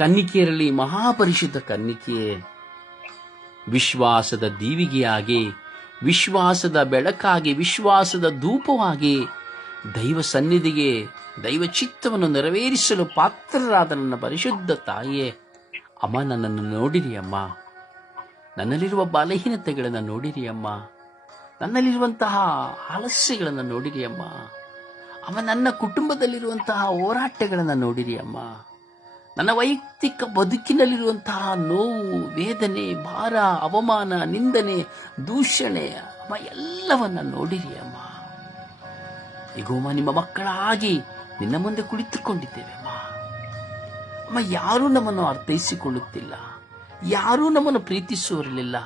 ಕನ್ನಿಕೆಯರಲ್ಲಿ ಮಹಾಪರಿಶುದ್ಧ ಕನ್ನಿಕೆ ವಿಶ್ವಾಸದ ದೀವಿಗೆಯಾಗಿ, ವಿಶ್ವಾಸದ ಬೆಳಕಾಗಿ, ವಿಶ್ವಾಸದ ಧೂಪವಾಗಿ ದೈವ ಸನ್ನಿಧಿಗೆ ದೈವ ಚಿತ್ತವನ್ನು ನೆರವೇರಿಸಲು ಪಾತ್ರರಾದ ನನ್ನ ಪರಿಶುದ್ಧ ತಾಯಿಯೇ, ಅಮ್ಮ, ನನ್ನನ್ನು ನೋಡಿರಿ ಅಮ್ಮ. ನನ್ನಲ್ಲಿರುವ ಬಲಹೀನತೆಗಳನ್ನು ನೋಡಿರಿ ಅಮ್ಮ. ನನ್ನಲ್ಲಿರುವಂತಹ ಆಲಸ್ಯಗಳನ್ನು ನೋಡಿರಿ ಅಮ್ಮ. ಅಮ್ಮ, ನನ್ನ ಕುಟುಂಬದಲ್ಲಿರುವಂತಹ ಹೋರಾಟಗಳನ್ನು ನೋಡಿರಿ ಅಮ್ಮ. ನನ್ನ ವೈಯಕ್ತಿಕ ಬದುಕಿನಲ್ಲಿರುವಂತಹ ನೋವು, ವೇದನೆ, ಭಾರ, ಅವಮಾನ, ನಿಂದನೆ, ದೂಷಣೆ, ಅಮ್ಮ, ಎಲ್ಲವನ್ನ ನೋಡಿರಿ ಅಮ್ಮ. ಈಗೋಮ್ಮ ನಿಮ್ಮ ಮಕ್ಕಳಾಗಿ ನಿನ್ನ ಮುಂದೆ ಕುಳಿತುಕೊಂಡಿದ್ದೇವೆ ಅಮ್ಮ. ಅಮ್ಮ, ಯಾರೂ ನಮ್ಮನ್ನು ಅರ್ಥೈಸಿಕೊಳ್ಳುತ್ತಿಲ್ಲ. ಯಾರೂ ನಮ್ಮನ್ನು ಪ್ರೀತಿಸುವರಲಿಲ್ಲ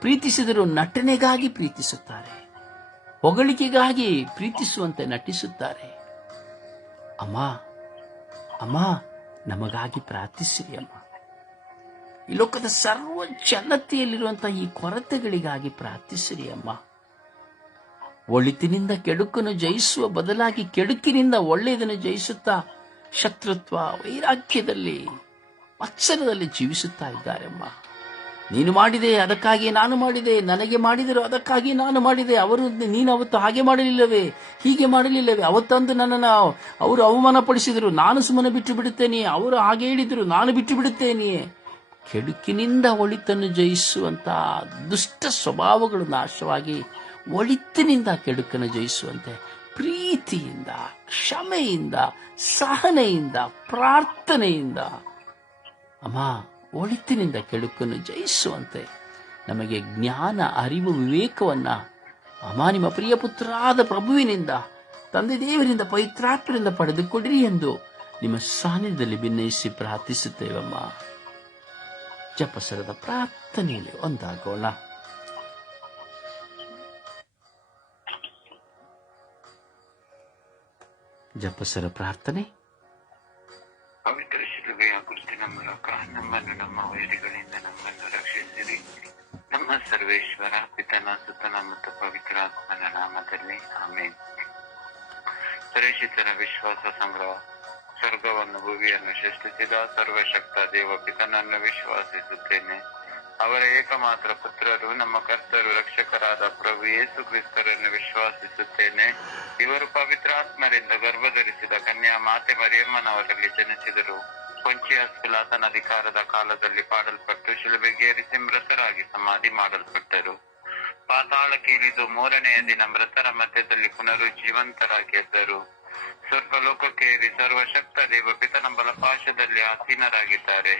ಪ್ರೀತಿಸಿದರೂ ನಟನೆಗಾಗಿ ಪ್ರೀತಿಸುತ್ತಾರೆ. ಹೊಗಳಿಕೆಗಾಗಿ ಪ್ರೀತಿಸುವಂತೆ ನಟಿಸುತ್ತಾರೆ. ಅಮ್ಮ ಅಮ್ಮ ನಮಗಾಗಿ ಪ್ರಾರ್ಥಿಸಿರಿ ಅಮ್ಮ ಈ ಲೋಕದ ಸರ್ವ ಜನತೆಯಲ್ಲಿರುವಂತಹ ಈ ಕೊರತೆಗಳಿಗಾಗಿ ಪ್ರಾರ್ಥಿಸಿರಿ ಅಮ್ಮ ಒಳಿತಿನಿಂದ ಕೆಡುಕನ್ನು ಜಯಿಸುವ ಬದಲಾಗಿ ಕೆಡುಕಿನಿಂದ ಒಳ್ಳೆಯದನ್ನು ಜಯಿಸುತ್ತಾ ಶತ್ರುತ್ವ ವೈರಾಗ್ಯದಲ್ಲಿ ಮತ್ಸರದಲ್ಲಿ ಜೀವಿಸುತ್ತಾ ಇದ್ದಾರೆ ಅಮ್ಮ ನೀನು ಮಾಡಿದೆ ಅದಕ್ಕಾಗಿ ನಾನು ಮಾಡಿದೆ, ನನಗೆ ಮಾಡಿದರು ಅದಕ್ಕಾಗಿ ನಾನು ಮಾಡಿದೆ, ಅವರು ನೀನು ಅವತ್ತು ಹಾಗೆ ಮಾಡಲಿಲ್ಲವೇ? ಹೀಗೆ ಮಾಡಲಿಲ್ಲವೇ? ಅವತ್ತಂದು ನನ್ನನ್ನು ಅವರು ಅವಮಾನ ಪಡಿಸಿದರು ನಾನು ಸುಮ್ಮನೆ ಬಿಟ್ಟು ಬಿಡುತ್ತೇನೆ ಅವರು ಹಾಗೆ ಹೇಳಿದರು, ನಾನು ಬಿಟ್ಟು ಬಿಡುತ್ತೇನೆ ಕೆಡುಕಿನಿಂದ ಒಳಿತನ್ನು ಜಯಿಸುವಂತ ದುಷ್ಟ ಸ್ವಭಾವಗಳು ನಾಶವಾಗಿ ಒಳಿತಿನಿಂದ ಕೆಡುಕನ್ನು ಜಯಿಸುವಂತೆ ಪ್ರೀತಿಯಿಂದ, ಕ್ಷಮೆಯಿಂದ, ಸಹನೆಯಿಂದ, ಪ್ರಾರ್ಥನೆಯಿಂದ. ಅಮ್ಮ ಒಳಿತಿನಿಂದ ಕೆಡುಕನ್ನು ಜಯಿಸುವಂತೆ ನಮಗೆ ಜ್ಞಾನ, ಅರಿವು, ವಿವೇಕವನ್ನ ಅಮ್ಮ ನಿಮ್ಮ ಪ್ರಿಯ ಪುತ್ರಾದ ಪ್ರಭುವಿನಿಂದ, ತಂದೆ ದೇವರಿಂದ, ಪವಿತ್ರಾತ್ಮರಿಂದ ಪಡೆದುಕೊಡಿರಿ ಎಂದು ನಿಮ್ಮ ಸಾನ್ನಿಧ್ಯದಲ್ಲಿ ಭಿನ್ನಯಿಸಿ ಪ್ರಾರ್ಥಿಸುತ್ತೇವಮ್ಮ. ಜಪಸರದ ಪ್ರಾರ್ಥನೆಯಲ್ಲಿ ಒಂದಾಗೋಣ. ಜಪಸರ ಪ್ರಾರ್ಥನೆ. ಪವಿತ್ರ ಮೂಲಕ ನಮ್ಮನ್ನು, ನಮ್ಮ ವೈರಿಗಳಿಂದ ನಮ್ಮನ್ನು ರಕ್ಷಿಸಿರಿ. ನಮ್ಮ ಸರ್ವೇಶ್ವರ, ಪಿತನ, ಸುತನ ಮತ್ತು ಪವಿತ್ರಾತ್ಮನ ನಾಮದಲ್ಲಿ ಆಮೇನ್. ಸುರಕ್ಷಿತರ ವಿಶ್ವಾಸ ಸಂಗ್ರಹ, ಸ್ವರ್ಗವನ್ನು, ಭೂಮಿಯನ್ನು ಸೃಷ್ಟಿಸಿದ ಸರ್ವಶಕ್ತ ದೇವ ಪಿತನನ್ನು ವಿಶ್ವಾಸಿಸುತ್ತೇನೆ. ಅವರ ಏಕಮಾತ್ರ ಪುತ್ರರು, ನಮ್ಮ ಕರ್ತರು, ರಕ್ಷಕರಾದ ಪ್ರಭು ಯೇಸು ಕ್ರಿಸ್ತರನ್ನು ವಿಶ್ವಾಸಿಸುತ್ತೇನೆ. ಇವರು ಪವಿತ್ರಾತ್ಮರಿಂದ ಗರ್ಭಧರಿಸಿದ ಕನ್ಯಾ ಮಾತೆ ಮರಿಯಮ್ಮನವರಲ್ಲಿ ಜನಿಸಿದರು. ಪೊಂಚಿಯಸ್ ಪಿಲಾತನ ಅಧಿಕಾರದ ಕಾಲದಲ್ಲಿ ಪಾಡಲ್ಪಟ್ಟು ಶಿಲುಬೆಗೇರಿಸಿ ಮೃತರಾಗಿ ಸಮಾಧಿ ಮಾಡಲ್ಪಟ್ಟರು. ಪಾತಾಳಕ್ಕೆ ಇಳಿದು ಮೂರನೆಯ ದಿನ ಮೃತರ ಮಧ್ಯದಲ್ಲಿ ಪುನರುಜ್ಜೀವಂತರಾಗಿ ಎದ್ದರು. ಸ್ವರ್ಗಲೋಕಕ್ಕೇರಿ ಸರ್ವಶಕ್ತ ದೇವ ಪಿತನ ಬಲಪಾಶದಲ್ಲಿ ಆಸೀನರಾಗಿದ್ದಾರೆ.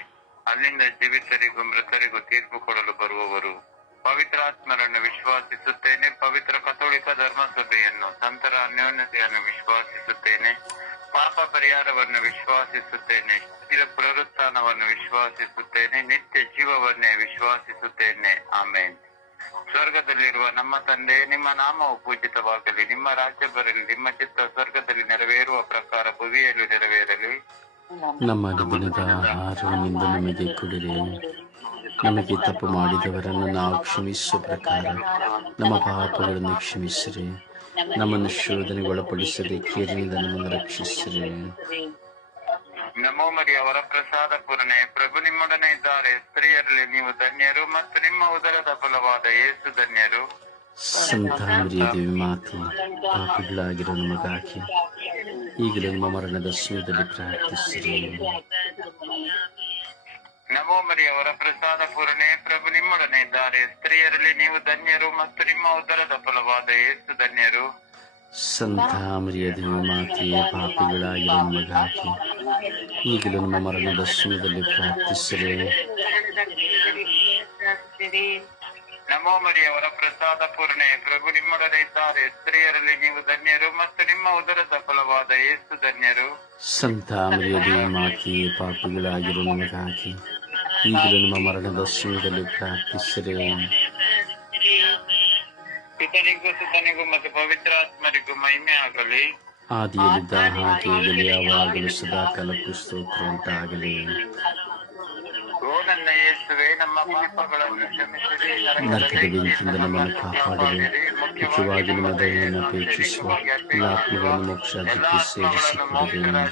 ಅಲ್ಲಿಂದ ಜೀವಿತರಿಗೂ ಮೃತರಿಗೂ ತೀರ್ಪು ಕೊಡಲು ಬರುವವರು. ಪವಿತ್ರಾತ್ಮರನ್ನು ವಿಶ್ವಾಸಿಸುತ್ತೇನೆ. ಪವಿತ್ರ ಕಥೋಳಿಕ ಧರ್ಮಸಭೆಯನ್ನು, ಸಂತರ ಅನ್ಯೋನ್ಯತೆಯನ್ನು ವಿಶ್ವಾಸಿಸುತ್ತೇನೆ. ಪಾಪ ಪರಿಹಾರವನ್ನು ವಿಶ್ವಾಸಿಸುತ್ತೇನೆ, ಸ್ಥಿರ ಪುನರುತ್ಥಾನವನ್ನು ವಿಶ್ವಾಸಿಸುತ್ತೇನೆ, ನಿತ್ಯ ಜೀವವನ್ನೇ ವಿಶ್ವಾಸಿಸುತ್ತೇನೆ. ಆಮೇನ್. ಸ್ವರ್ಗದಲ್ಲಿರುವ ನಮ್ಮ ತಂದೆ, ನಿಮ್ಮ ನಾಮವು ಪೂಜಿತವಾಗಲಿ, ನಿಮ್ಮ ರಾಜ್ಯ ಬರಲಿ, ನಿಮ್ಮ ಚಿತ್ತ ಸ್ವರ್ಗದಲ್ಲಿ ನೆರವೇರುವ ಪ್ರಕಾರ ಭುವಿಯಲ್ಲಿ ನೆರವೇರಲಿ. ನಮ್ಮ ದಿನದ ಆಹಾರವನ್ನಿಂದ ನಮಗೆ ಕೊಡಿರಿ. ನಮಗೆ ತಪ್ಪು ಮಾಡಿದವರನ್ನು ನಾವು ಕ್ಷಮಿಸುವ ಪ್ರಕಾರ ನಮ್ಮ ಪಾಪಗಳನ್ನು ಕ್ಷಮಿಸಿರಿ. ನಮ್ಮನ್ನು ಶೋಧನೆಗೆ ಒಳಪಡಿಸದೆ ಕೀರಿನಿಂದ ನಮ್ಮನ್ನು ರಕ್ಷಿಸಿರಿ. ನಮೋ ಅವರ ಪ್ರಸಾದ ಪೂರ್ಣೆ ಪ್ರಭು ನಿಮ್ಮೊಡನೆ ಇದ್ದಾರೆ. ಸ್ತ್ರೀಯರಲ್ಲಿ ನೀವು ಧನ್ಯರು ಮತ್ತು ನಿಮ್ಮ ಉದರದ ಫಲವಾದ ಏಸು ಧನ್ಯರು. ಸಂತ ಮರಿಯ ದೇವಿ ಮಾತೆ ಪಾಪಿಗಳಾಗಿರೋ ನಮಗಾಗಿ. ಈಗಲೇ ನಿಮ್ಮ ಮರಣದ ಸಮಯದಲ್ಲಿ ಪ್ರಾರ್ಥಿಸಿರಿ. ನಮೋ ಮರಿ ಅವರ ಪ್ರಸಾದ ಪೂರಣೆ ಪ್ರಭು ನಿಮ್ಮೊಡನೆ ಇದ್ದಾರೆ. ಸ್ತ್ರೀಯರಲ್ಲಿ ನೀವು ಧನ್ಯರು ಮತ್ತು ನಿಮ್ಮ ಉದರದ ಫಲವಾದ ಏಸು ಧನ್ಯರು. ಸಂತ ಮರಿಯ ದೇವಿ ಮಾತೆ ಪಾಪಿಗಳಾಗಿರೋ ನಮಗಾಗಿ ಈಗಲೂ ನಮ್ಮ ಮರಣದ ಸಮಯದಲ್ಲಿ ಪ್ರಾರ್ಥಿಸಿರಿ ನಮೋ ಪ್ರಸಾದ ಪೂರ್ಣೆ ಪ್ರಭು ನಿಮ್ಮೊಡನೆ ಇದ್ದಾರೆ. ಸ್ತ್ರೀಯರಲ್ಲಿ ನೀವು ಧನ್ಯರು ಮತ್ತು ನಿಮ್ಮ ಉದರದ ಫಲವಾದ ಏಸು ಧನ್ಯರು. ಸಂತಾಮರಿಯ ಮರಿಯ ದೇವಿ ಪಾಪಿಗಳಾಗಿರುವ ನಮಗಾಕಿ ನಮಗಾಗಿ ಈಗಲೂ ನಮ್ಮ ಮರಣದ ಸಮಯದಲ್ಲಿ ಪ್ರಾರ್ಥಿಸಿರಿ ಪಿತನಿಗೂ ಸುತನಿಗೂ ಮತ್ತು ಪವಿತ್ರಾತ್ಮರಿಗೂ ಮಹಿಮೆ ಆಗಲಿ. ಆದಿಯಲ್ಲಿದ್ದ ಹಾಗೆ ಈಗಲೇ ಯಾವಾಗಲೂ ಸದಾಕಾಲಕ್ಕೂ ಸ್ತೋತ್ರ ಉಂಟಾಗಲಿ. ನಮ್ಮ ನರಕದ ಬೆಂಕಿಯಿಂದ ನಮ್ಮನ್ನು ಕಾಪಾಡಲು ಮುಖ್ಯವಾಗಿ ನಿಮ್ಮ ದಯೆಯನ್ನು ಅಪೇಕ್ಷಿಸುವ ಆತ್ಮಗಳನ್ನು ರಾಜ್ಯಕ್ಕೆ ಸೇರಿಸಿಕೊಳ್ಳಿರಿ.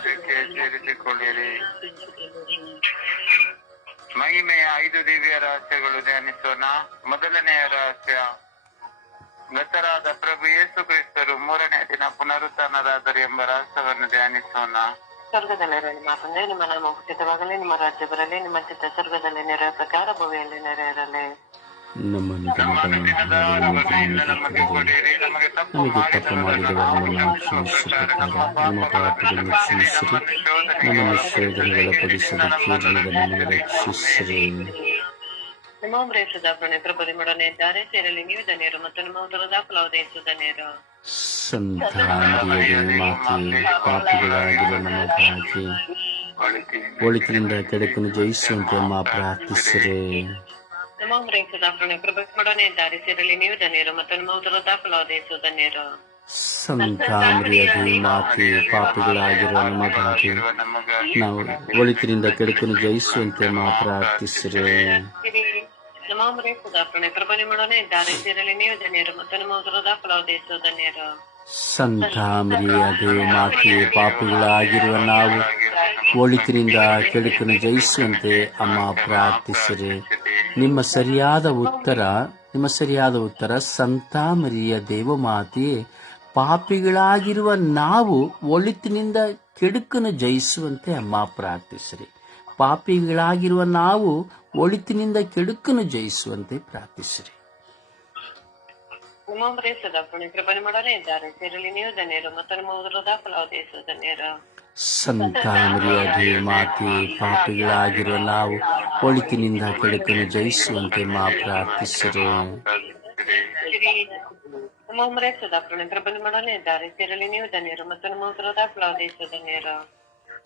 ಮಹಿಮೆಯ ಐದು ದಿವ್ಯ ರಹಸ್ಯಗಳು ಧ್ಯಾನಿಸೋಣ. ಮೊದಲನೆಯ ರಹಸ್ಯ ಮೃತರಾದ ಪ್ರಭು ಯೇಸು ಕ್ರಿಸ್ತರು ಮೂರನೇ ದಿನ ಪುನರುತ್ಥಾನರಾದರು ಎಂಬ ರಹಸ್ಯವನ್ನು ಧ್ಯಾನಿಸೋಣ. ಸ್ವರ್ಗದಲ್ಲಿ ನಿಮ್ಮ ನಿಮ್ಮ ನಿಮ್ಮ ರಾಜ್ಯ ಬರಲಿ, ನಿಮ್ಮ ಚಿತ್ತ ಸ್ವರ್ಗದಲ್ಲಿ ನೆರೆಯ ಪ್ರಕಾರ ಭವಿಯಲ್ಲಿ ನೆರೆಯಿರಲಿ. ನಮ್ಮ ದಿನದ ಆಹಾರವನ್ನು ನಮಗೆ ಕೊಡಿರಿ ನಮಗೆ ತಪ್ಪು ನಮಗೆ ತಪ್ಪು ಮಾಡಿದವರನ್ನು ನಾವು ಕ್ಷಮಿಸುತ್ತಾರೆ ನಮ್ಮ ಪಾಪಗಳನ್ನು ಕ್ಷಮಿಸಿರಿ ನಮ್ಮನ್ನು ಶೋಧನೆಗಳ ಪಡಿಸಲು ಕೀರ್ಣದ ನಮಗೆ ರಕ್ಷಿಸಿರಿ ನಿಮ್ಮ ಅಮರೇಶದ ಪ್ರಣಯ ಪ್ರಭುರಿ ಮಾಡನೆ ಇದ್ದಾರೆ ಸೇರಲಿ ನೀವು ಧನ್ಯರು ಮತ್ತು ನಿಮ್ಮ ಉದರದ ಫಲವದೇಶು ಧನ್ಯರು ಸಂತಾನದಿಯದೆ ಮಾತೆ ಪಾಪಿಗಳಾಗಿರುವ ನಮಗಾಗಿ ಒಳಿತಿನಿಂದ ಕೆಡಕನ್ನು ಜಯಿಸುವಂತೆ ಅಮ್ಮ ಪ್ರಾರ್ಥಿಸಿರಿ ನಿಮ್ಮ ಅಮರೇಶದ ಪ್ರಣಯ ಪ್ರಭುರಿ ಮಾಡನೆ ಇದ್ದಾರೆ ಸೇರಲಿ ನೀವು ಧನ್ಯರು ಮತ್ತು ನಿಮ್ಮ ಉದರದ ಫಲವದೇಶು ಧನ್ಯರು. ಸಂತಾನದಿಯದೆ ಮಾತೆ ಪಾಪಿಗಳಾಗಿರುವ ನಮಗಾಗಿ ನಾವು ಒಳಿತಿನಿಂದ ಕೆಡಕನ್ನು ಜಯಿಸುವಂತೆ ಮಾತ್ರ ಪ್ರಾರ್ಥಿಸಿರಿ. ನಮ್ಮ ಅಮರೇಶದ ಪ್ರಣಯ ಪ್ರಭುರಿ ಮಾಡನೆ ಇದ್ದಾರೆ ಸೇರಲಿ ನೀವು ಧನ್ಯರು ಮತ್ತು ನಿಮ್ಮ ಉದರದ ಫಲವದೇಶು ಧನ್ಯರು. ಸಂತಾಮರಿಯಾದೆ ಮಾತೆ ಪಾಪಿಗಳಾಗಿರುವ ನಾವು. ಒಳಿತಿನಿಂದ ಕೆಡುಕನ್ನು ಜಯಿಸುವಂತೆ ಅಮ್ಮ ಪ್ರಾರ್ಥಿಸಿರಿ. ನಿಮ್ಮ ಸರಿಯಾದ ಉತ್ತರ, ನಿಮ್ಮ ಸರಿಯಾದ ಉತ್ತರ, ಸಂತಾಮರಿಯ ದೇವಮಾತೆಯೇ, ಪಾಪಿಗಳಾಗಿರುವ ನಾವು ಒಳಿತಿನಿಂದ ಕೆಡುಕನ್ನು ಜಯಿಸುವಂತೆ ಅಮ್ಮ ಪ್ರಾರ್ಥಿಸಿರಿ. ಪಾಪಿಗಳಾಗಿರುವ ನಾವು ಒಳಿತಿನಿಂದ ಕೆಡುಕನ್ನು ಜಯಿಸುವಂತೆ ಪ್ರಾರ್ಥಿಸಿರಿ. ನಿಮ್ಮ ಅಮರೇಶದ ಪ್ರಣಯ ಪ್ರಭುರಿ ಮಾಡನೆ ಇದ್ದಾರೆ ಸೇರಲಿ ನೀವು ಧನ್ಯರು ಮತ್ತು ನಿಮ್ಮ ಉದರದ ಫಲವದೇಶು ಧನ್ಯರು ಸಂತಾಮರಿಯಾಗಿ ಮಾತೆ ಪಾಪಿಗಳಾಗಿರುವ ನಾವು ಒಳಿತಿನಿಂದ ಕೆಡುಕನ್ನು ಜಯಿಸುವಂತೆ ಮಾ ಪ್ರಾರ್ಥಿಸಿರಿ ಪ್ರಣಯ ಪ್ರಭುರಿ ಮಾಡನೆ ಇದ್ದಾರೆ ಸೇರಲಿ ನೀವು ಧನ್ಯರು ಮತ್ತು ನಿಮ್ಮ ಉದರದ ಫಲವದೇಶು ಧನ್ಯರು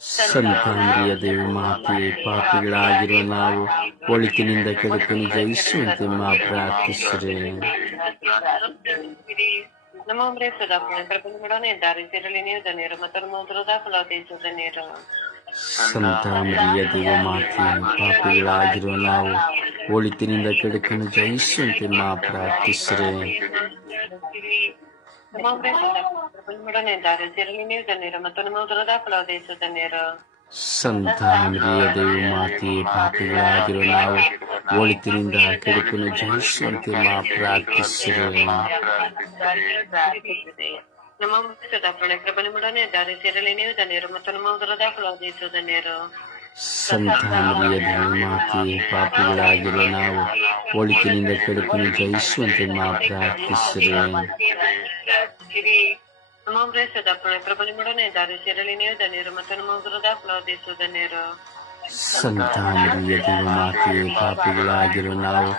ಸಂತಾಮರಿಯ ದೇವಿ ಮಾತೆಯೇ ಪಾಪಿಗಳಾಗಿರುವ ನಾವು ಒಳಿತಿನಿಂದ ಕೆಡುಕನ್ನು ಜಯಿಸುವಂತೆ ಮಾ ಪ್ರಾರ್ಥಿಸಿರಿ. ನಮ್ಮ ಅಮರೇಶದ ಪ್ರಣಯ ಪ್ರಭುರಿ ಮಾಡನೆ ಇದ್ದಾರೆ ಸೇರಲಿ ನೀವು ಧನ್ಯರು ಮತ್ತು ನಿಮ್ಮ ಉದರದ ಫಲವದೇಶು ಧನ್ಯರು ಸಂತಾಮರಿಯ ದೇವ ಮಾತೆಯ ಪಾಪಿಗಳಾಗಿರುವ ನಾವು ಒಳಿತಿನಿಂದ ಕೆಡುಕನ್ನು ಜಯಿಸುವಂತೆ ಮಾ ಪ್ರಾರ್ಥಿಸಿರಿ. ನಮ್ಮ ಅಮರೇಶದ ಪ್ರಭುರಿ ಮಾಡನೆ ಇದ್ದಾರೆ ಸೇರಲಿ ನೀವು ಧನ್ಯರು ಮತ್ತು ನಿಮ್ಮ ಉದರದ ಫಲವದೇಶು ಧನ್ಯರು ಸಂತಾಮರಿಯ ದೇವಿ ಮಾತೆ ಪಾಪಿಗಳಾಗಿರುವ ನಾವು ಒಳಿತಿನಿಂದ ಕೆಡುಕನ್ನು ಜಯಿಸುವಂತೆ ಮಾ ಪ್ರಾರ್ಥಿಸಿರಿ ನಮ್ಮ ಅಮೃತದ ಪ್ರಣಯ ಪ್ರಭುನಿ ಮಾಡನೆ ಇದ್ದಾರೆ ಸೇರಲಿ ನೀವು ಧನ್ಯರು ಮತ್ತು ನಮ್ಮ ಉದರದ ಫಲವದೇಶು ಧನ್ಯರು ಸಂತಾಮರಿಯ ದೇವಿ ಮಾತೆ ಪಾಪಿಗಳಾಗಿರುವ ನಾವು ಒಳಿತಿನಿಂದ ಕೆಡುಕನ್ನು ಜಯಿಸುವಂತೆ ಮಾ ಪ್ರಾರ್ಥಿಸಿರಿ. ನಮ್ಮ ಅಮೃತದ ಪ್ರಣಯ ಪ್ರಭುನಿ ಮಾಡನೆ ಇದ್ದಾರೆ ಸೇರಲಿ ನೀವು. ಧನ್ಯರು ಮತ್ತು ನಮ್ಮ ಉದರದ ಫಲವದೇಶು ಧನ್ಯರು ಸಂತಾಮರಿಯ ದೇವ ಮಾತೆ ಪಾಪಿಗಳಾಗಿರುವ ನಾವು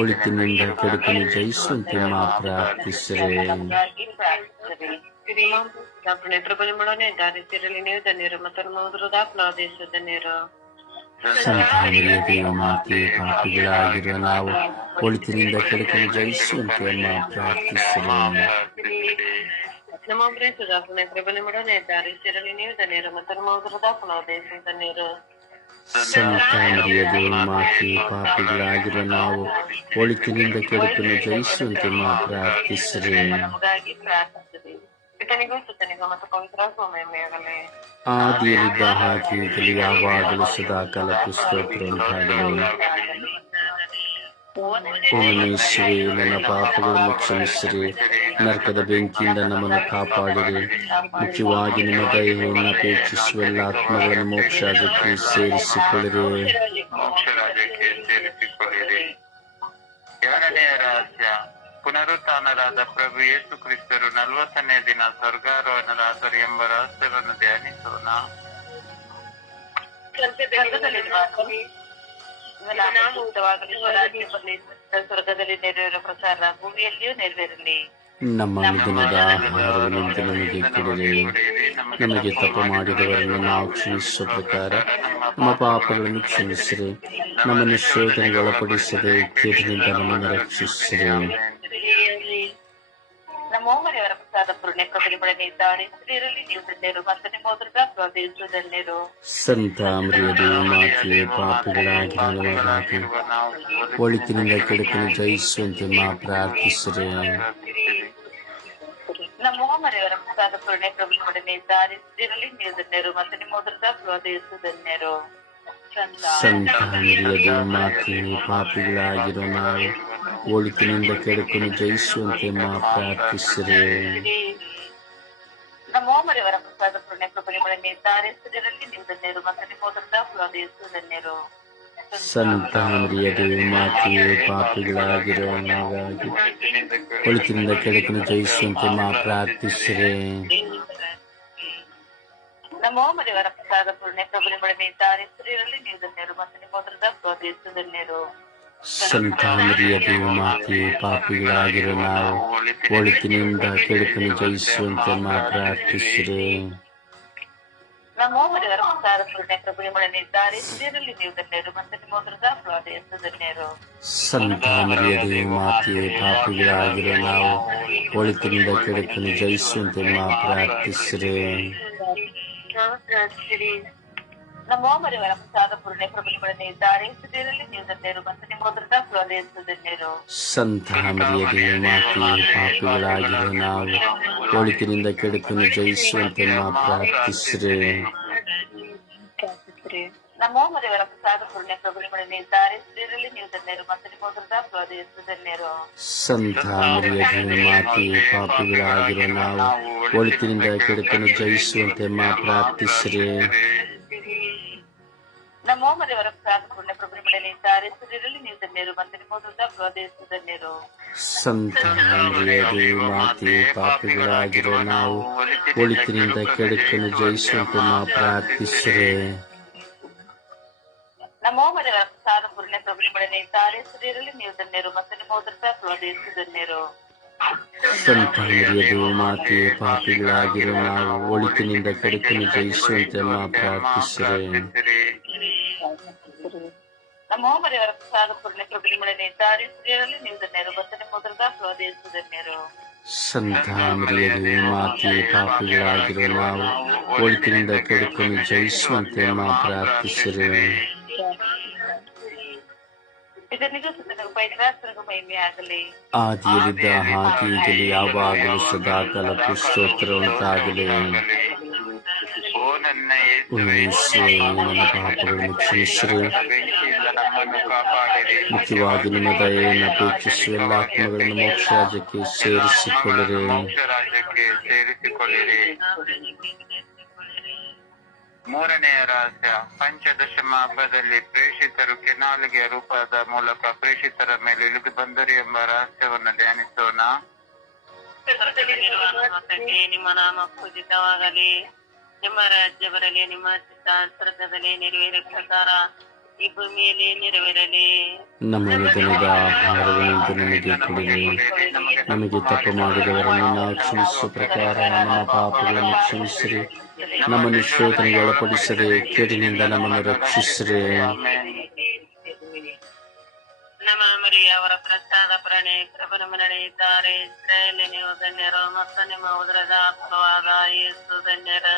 ಒಳಿತಿನಿಂದ ಕೆಡುಕನ್ನು ಜಯಿಸುವಂತೆ ಮಾ ಪ್ರಾರ್ಥಿಸಿರಿ. ಪ್ರಣಯ ಪ್ರಭುನಿ ಮಾಡನೆ ಇದ್ದಾರೆ ಸೇರಲಿ ನೀವು ಧನ್ಯರು ಮತ್ತು ನಮ್ಮ ಉದರದ ಫಲವದೇಶು ಧನ್ಯರು ಸಂತಾಮರಿಯ ದೇವ ಮಾತೆ ಪಾಪಿಗಳಾಗಿರುವ ನಾವು ಒಳಿತಿನಿಂದ ಕೆಡುಕನ್ನು ಜಯಿಸುವಂತೆ ಮಾ ಪ್ರಾರ್ಥಿಸಿರಿ ನಮ್ಮ ಅಮೃತದ ಪ್ರಣಯ ಪ್ರಭುನಿ ಮಾಡನೆ ಇದ್ದಾರೆ ಸೇರಲಿ ನೀವು ಧನ್ಯರು ಮತ್ತು ನಮ್ಮ ಉದರದ ಫಲವದೇಶು ಧನ್ಯರು ಸಂತಾಮರಿಯ ದೇವ ಮಾತೆ ಪಾಪಿಗಳಾಗಿರುವ ನಾವು ಒಳಿತಿನಿಂದ ಕೆಡುಕನ್ನು ಜಯಿಸುವಂತೆ ಮಾ ಪ್ರಾರ್ಥಿಸಿರಿ ನಮಗಾಗಿ ಪ್ರಾರ್ಥಿಸಿರಿ ಪಿತನಿಗೂ ಸುತ್ತನಿಗೂ ಮತ್ತು ಪವಿತ್ರ ಸೋಮಯಮಯಾಗಲಿ ಆದಿಯಲ್ಲಿದ್ದ ಹಾಗೆ ಯಾವಾಗಲೂ ಸದಾ ಕಾಲಕ್ಕೂ ಸ್ತೋತ್ರ ಉಂಟಾಗಲಿ ಓಮನೇಶ್ವರಿ ನನ್ನ ಪಾಪಗಳನ್ನು ಕ್ಷಮಿಸಿರಿ, ನರಕದ ಬೆಂಕಿಯಿಂದ ನಮ್ಮನ್ನು ಕಾಪಾಡಿರಿ. ಮುಖ್ಯವಾಗಿ ನಿಮ್ಮ ದೈವವನ್ನು ಅಪೇಕ್ಷಿಸುವ ಎಲ್ಲ ಆತ್ಮಗಳನ್ನು ಮೋಕ್ಷ ಅದಕ್ಕೆ ಸೇರಿಸಿಕೊಳ್ಳಿರಿ. ಪುನರುತ್ಥಾನರಾದ ಪ್ರಭು ಯೇಸು ಕ್ರಿಸ್ತರು ನಲವತ್ತನೇ ದಿನ ಸ್ವರ್ಗಾರೋಹಣರಾದರು ಎಂಬ ರಹಸ್ಯವನ್ನು ಧ್ಯಾನಿಸೋಣ. ಸ್ವರ್ಗದಲ್ಲಿ ನೆರವೇರೋ ಪ್ರಸಾರ ಭೂಮಿಯಲ್ಲಿಯೂ ನೆರವೇರಲಿ. ನಮ್ಮ ದಿನದ ಆಹಾರವನ್ನು ನಮಗೆ ಕೊಡಿರಿ ನಮಗೆ ತಪ್ಪು ಮಾಡಿದವರನ್ನು ನಾವು ಕ್ಷಮಿಸುವ ಪ್ರಕಾರ ನಮ್ಮ ಪಾಪಗಳನ್ನು ಕ್ಷಮಿಸಿರಿ. ನಮ್ಮನ್ನು ಶೋಧನೆಗೆ ಒಳಪಡಿಸದೆ ಕೇಟಿನಿಂದ ನಮ್ಮನ್ನು ರಕ್ಷಿಸಿರಿ. ನಮ್ಮ ಮನೆಯವರ ಪ್ರಸಾದ ಪ್ರತಿಭಟನೆ ಇದ್ದಾರೆ ಸ್ತ್ರೀಯರಲ್ಲಿ ನೀವು ಧನ್ಯರು ಮತ್ತು ನಿಮ್ಮ ಉದರದ ಪ್ರದೇಶ ಧನ್ಯರು ಸಂತ ಮಾತೆಯೇ ಪಾಪಿಗಳಾಗಿ ಒಳಿತಿನಿಂದ ಕೆಡಕನ್ನು ಜಯಿಸುವಂತೆ ಮಾ ಪ್ರಾರ್ಥಿಸಿರಿ. ನಮ್ಮ ಮನೆಯವರ ಪ್ರಸಾದ ಪೂರ್ಣ ಪ್ರತಿಭಟನೆ ಇದ್ದಾರೆ ಸ್ತ್ರೀಯರಲ್ಲಿ ನೀವು ಧನ್ಯರು ಮತ್ತು ನಿಮ್ಮ ಉದರದ ಪ್ರದೇಶ ಧನ್ಯರು ಸಂತ ಮರಿಯದೆ ಮಾತೆ ಪಾಪಿಗಳಾಗಿರೋ ನಾವು. ಒಳಿತಿನಿಂದ ಕೆಡುಕನ್ನು ಜಯಿಸುವಂತೆ ಮಾ ಪ್ರಾರ್ಥಿಸಿರೆ. ನಮೋ ಮರಿಯವರ ಪ್ರಸಾದ ಪುಣ್ಯ ಕೃಪೆಗಳನ್ನೇ ತಾರೆ ಸ್ಥಿರರಲ್ಲಿ ನೀವು ಧನ್ಯರು ಮತ್ತು ನಿಮ್ಮ ಉದರದ ಫಲವಾದ ಯೇಸು ಧನ್ಯರು ಸಂತ ಮರಿಯದೆ ಮಾತೆಯೇ ಪಾಪಿಗಳಾಗಿರೋ ನಾವಾಗಿ ಒಳಿತಿನಿಂದ ಕೆಳಕಿನ ಜಯಿಸುವಂತೆ ಮಾ ಪ್ರಾರ್ಥಿಸಿರೆ. ನಮೋ ಮರಿಯವರ ಪ್ರಸಾದ ಪುಣ್ಯ ಕೃಪೆಗಳನ್ನೇ ತಾರೆ ಸ್ಥಿರರಲ್ಲಿ ನೀವು ಧನ್ಯರು ಮತ್ತು ನಿಮ್ಮ ಫಲವಾದ ಯೇಸು ಧನ್ಯರು. ಸಂತ ಪಾಪಿಗಳಾಗಿರೋ ನಾವು ಒಳಿತಿನಿಂದ ಕೆಡುಕನ್ನು ಜಯಿಸುವಂತೆ ಮಾ ಪ್ರಾರ್ಥಿಸಿರೆ. ನಮೋ ಮರಿಯವರ ಪ್ರಸಾದ ಪುಣ್ಯ ಕೃಪೆಗಳನ್ನೇ ತಾರೆ ಸ್ಥಿರರಲ್ಲಿ ನೀವು ಗಣ್ಯರು ಮತ್ತು ನಿಮ್ಮ ಫಲವಾದ ಯೇಸು ಧನ್ಯರು ಸಂತ ಮರಿಯದೆ ಮಾತೆಯೇ ಪಾಪಿಗಳಾಗಿರೋ ನಾವು ಒಳಿತಿನಿಂದ ಕೆಡುಕನ್ನು ಜಯಿಸುವಂತೆ ಮಾ ಪ್ರಾರ್ಥಿಸಿರೆ. ಶ್ರೀ ನಮೋ ಮರಿಯವರ ಪ್ರಸಾದ ಪೂರ್ಣೆ ಪ್ರಭುಗಳನ್ನೇ ದಾರಿ ಸ್ಥಿತಿಯಲ್ಲಿ ನೀವು ತಂದೆಯರು ಮತ್ತು ನಿಮ್ಮ ಧನ್ಯರು ಸಂತ ಮರಿಯಗೆ ಮಾತೆಯೇ ಪಾಪಿಗಳಾಗಿರೋ ನಾವು ಒಳಿತಿನಿಂದ ಕೆಡುಕನ್ನು ಜಯಿಸುವಂತೆ ಮಾ ಪ್ರಾರ್ಥಿಸಿರೆ. ನಮೋ ಮರಿಯವರ ಪ್ರಸಾದ ಪೂರ್ಣ ಪ್ರಭುಗಳನ್ನೇ ದಾರಿ ಸ್ಥಿತಿಯಲ್ಲಿ ನೀವು ಧನ್ಯರು ಮತ್ತು ನಿಮ್ಮ ಧನ್ಯರು ಸಂತ ಮರಿಯಗೆ ಮಾತೆಯೇ ಪಾಪಿಗಳಾಗಿರೋ ನಾವು ಒಳಿತಿನಿಂದ ಕೆಡುಕನ್ನು ಜಯಿಸುವಂತೆ ಮಾ ಪ್ರಾರ್ಥಿಸಿರೆ. ನಮೋ ಮರಿಯವರ ಪ್ರಸಾದ ಪೂರ್ಣ ಪ್ರಭುಗಳನ್ನೇ ದಾರಿ ಸ್ಥಿತಿಯಲ್ಲಿ ನೀವು ಧನ್ಯರು. ಮತ್ತು ನಿಮ್ಮ ಪ್ರದೇಶ ಧನ್ಯರು ಸಂತ ಮರಿಯದೆ ಪಾಪಿಗಳಾಗಿರೋ ನಾವು ಒಳಿತಿನಿಂದ ಕೆಡುಕನ್ನು ಜಯಿಸುವಂತೆ ನಾವು ಪ್ರಾರ್ಥಿಸಿರೆ. ನಮೋ ಮರಿಯವರ ಪ್ರಸಾದ ಪೂರ್ಣ ಪ್ರಭುಗಳನ್ನೇ ದಾರಿ ಸ್ಥಿತಿಯಲ್ಲಿ ನೀವು ಧನ್ಯರು. ಮತ್ತು ನಿಮ್ಮ ಪ್ರದೇಶ ಧನ್ಯರು ಸಂತ ಹಿರಿಯದು ಮಾತೆಯೇ ಪಾಪಿಗಳಾಗಿರೋ. ನಾವು ಒಳಿತಿನಿಂದ ಕೆಡುಕನ್ನು ಜಯಿಸುವಂತೆ ಮಾ ಪ್ರಾರ್ಥಿಸಿರೆ. ನಮೋ ಮರಿಯವರ ಪ್ರಸಾದ ಪೂರ್ಣ ಪ್ರಭುಗಳನ್ನೇ ದಾರಿ ಸ್ಥಿತಿಯಲ್ಲಿ ನೀವು ಧನ್ಯರು ಮತ್ತು ನಿಮ್ಮ ಉದರದ ಫಲವಾದ ಯೇಸು ಧನ್ಯರು ಸಂತ ಮರಿಯದೆ ಮಾತೆಯೇ ಪಾಪಿಗಳಾಗಿರೋ. ನಾವು ಒಳಿತಿನಿಂದ ಕೆಡುಕನ್ನು ಜಯಿಸುವಂತೆ ಮಾ ಪ್ರಾರ್ಥಿಸಿರೆ. ಆದಿಯಲ್ಲಿದ್ದ ಹಾಗೆ ಈಗಲೇ ಯಾವಾಗಲೂ ಸದಾಕಾಲಕ್ಕೂ ಸ್ತೋತ್ರ ಉಂಟಾಗಲಿ ಓ ನನ್ನ ಉನ್ನಿಸು ನನ್ನ ಪಾಪಗಳನ್ನು ಕ್ಷಮಿಸಿರಿ ಬೆಂಕಿಯಿಂದ ನಮ್ಮನ್ನು ಕಾಪಾಡಿರಿ ಮುಖ್ಯವಾಗಿ ನಿಮ್ಮ ದಯೆಯನ್ನು ಅಪೇಕ್ಷಿಸುವ ಎಲ್ಲ ಆತ್ಮಗಳನ್ನು ಮೋಕ್ಷ ರಾಜ್ಯಕ್ಕೆ ಸೇರಿಸಿಕೊಳ್ಳಿರಿ ಮೋಕ್ಷ ರಾಜ್ಯಕ್ಕೆ ಸೇರಿಸಿಕೊಳ್ಳಿರಿ ಮೂರನೆಯ ರಹಸ್ಯ ಪಂಚದಶಮ ಹಬ್ಬದಲ್ಲಿ ಪ್ರೇಷಿತರು ಕೆನಾಲಿಗೆ ರೂಪದ ಮೂಲಕ ಪ್ರೇಷಿತರ ಮೇಲೆ ಇಳಿದು ಬಂದರು ಎಂಬ ರಹಸ್ಯವನ್ನು ಧ್ಯಾನಿಸೋಣ. ನಿಮ್ಮ ನಾಮ ಪೂಜಿತವಾಗಲಿ. ನಿಮ್ಮ ರಾಜ್ಯ ಬರಲಿ ನಿಮ್ಮ ಚಿತ್ತ ಸ್ವರ್ಗದಲ್ಲಿ ಪ್ರಕಾರ ನಮ್ಮ ನಿಧನದ ಆಹಾರವನ್ನು ನಮಗೆ ಕೊಡಿರಿ ನಮಗೆ ತಪ್ಪು ಮಾಡಿದವರನ್ನು ನಾವು ಕ್ಷಮಿಸುವ ಪ್ರಕಾರ ನಮ್ಮ ಪಾಪಗಳನ್ನು ಕ್ಷಮಿಸಿರಿ. ನಮ್ಮನ್ನು ಶೋಧನೆಗೆ ಒಳಪಡಿಸದೆ ಕೇಡಿನಿಂದ ನಮ್ಮನ್ನು ರಕ್ಷಿಸಿರಿ. ಅವರ ಪ್ರಸಾದ ಪ್ರಣೆ ಕೃಪನ ನಡೆಯಿದ್ದಾರೆ ಇಸ್ರಾಯೇಲ್ ನೀವು ಧನ್ಯರು ಮತ್ತು ನಿಮ್ಮ ಉದರದ ಫಲವಾದ ಯೇಸು ಧನ್ಯರ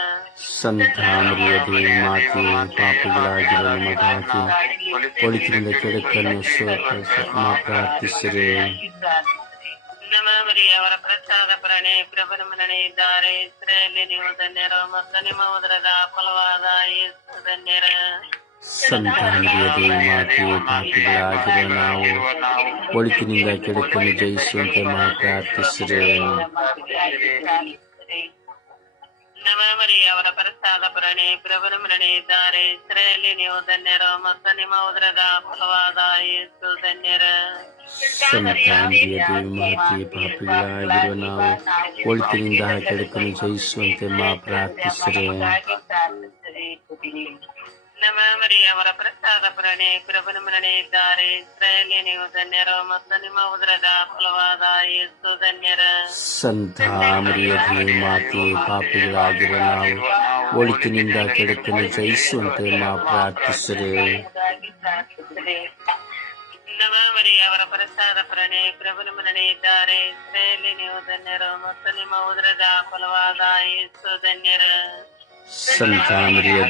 ಸಂತ ಮರಿಯದೆ ಮಾತೆ ಪಾಪಿಗಳಾಗಿರೋ ನಮಗಾಗಿ ಒಳಿತಿನಿಂದ ಕೆಡುಕನ್ನು ಶೋಧ ಪ್ರಾರ್ಥಿಸಿರಿ. ನಮ್ಮ ಮರಿಯ ಅವರ ಪ್ರಸಾದ ಪ್ರಣೆ ಕೃಪನ ನಡೆಯಿದ್ದಾರೆ ಇಸ್ರಾಯೇಲ್ ನೀವು ಧನ್ಯರು ಮತ್ತು ನಿಮ್ಮ ಉದರದ ಫಲವಾದ ಯೇಸು ಧನ್ಯರ ಸಂತ ಮರಿಯದೆ ಮಾತೆ ಪಾಪಿಗಳಾಗಿರೋ ನಾವು ಒಳಿತಿನಿಂದ ಕೆಡುಕನ್ನು ಜಯಿಸುವಂತೆ ಮಾ ಪ್ರಾರ್ಥಿಸಿರಿ. ನಮ್ಮ ಮರಿಯ ಅವರ ಪ್ರಸಾದ ಪ್ರಣೆ ಕೃಪನ ನಡೆಯಿದ್ದಾರೆ ಇಸ್ರಾಯೇಲ್ ನೀವು ಧನ್ಯರು ಮತ್ತು ನಿಮ್ಮ ಉದರದ ಫಲವಾದ ಯೇಸು ಧನ್ಯರ. ಸಂತ ಮರಿಯದೆ ಮಾತೆ ಪಾಪಿಗಳಾಗಿರೋ ನಾವು ಒಳಿತಿನಿಂದ ಕೆಡುಕನ್ನು ಜಯಿಸುವಂತೆ ಮಾ ಪ್ರಾರ್ಥಿಸಿರಿ. ನಮ್ಮ ಮರಿಯವರ ಪ್ರಸಾದ ಪ್ರಣೆ ಕೃಪನ ಇದ್ದಾರೆ. ಇಸ್ರಾಯೇಲ್ ನೀವು ಧನ್ಯರು ಮತ್ತು ನಿಮ್ಮ ಉದರದ ಫಲವಾದ ಯೇಸು ಧನ್ಯರ. ಸಂತ ಮರಿಯದೆ ಮಾತೆ ಪಾಪಿಗಳಾಗಿರುವ ನಾವು ಒಳಿತಿನಿಂದ ಕೆಡುಕನ್ನು ಜಯಿಸುವಂತೆ ಮಾ ಪ್ರಾರ್ಥಿಸಿದೆ ನಮ್ಮ ಪ್ರಸಾದ ಪ್ರಣೆ ಕೃಪನ ಇದ್ದಾರೆ. ಇಸ್ರಾಯೇಲ್ ನೀವು ಧನ್ಯರು ಮತ್ತು ನಿಮ್ಮ ಉದರದ ಫಲವಾದ ಯೇಸು ಧನ್ಯರ. ಸಂತ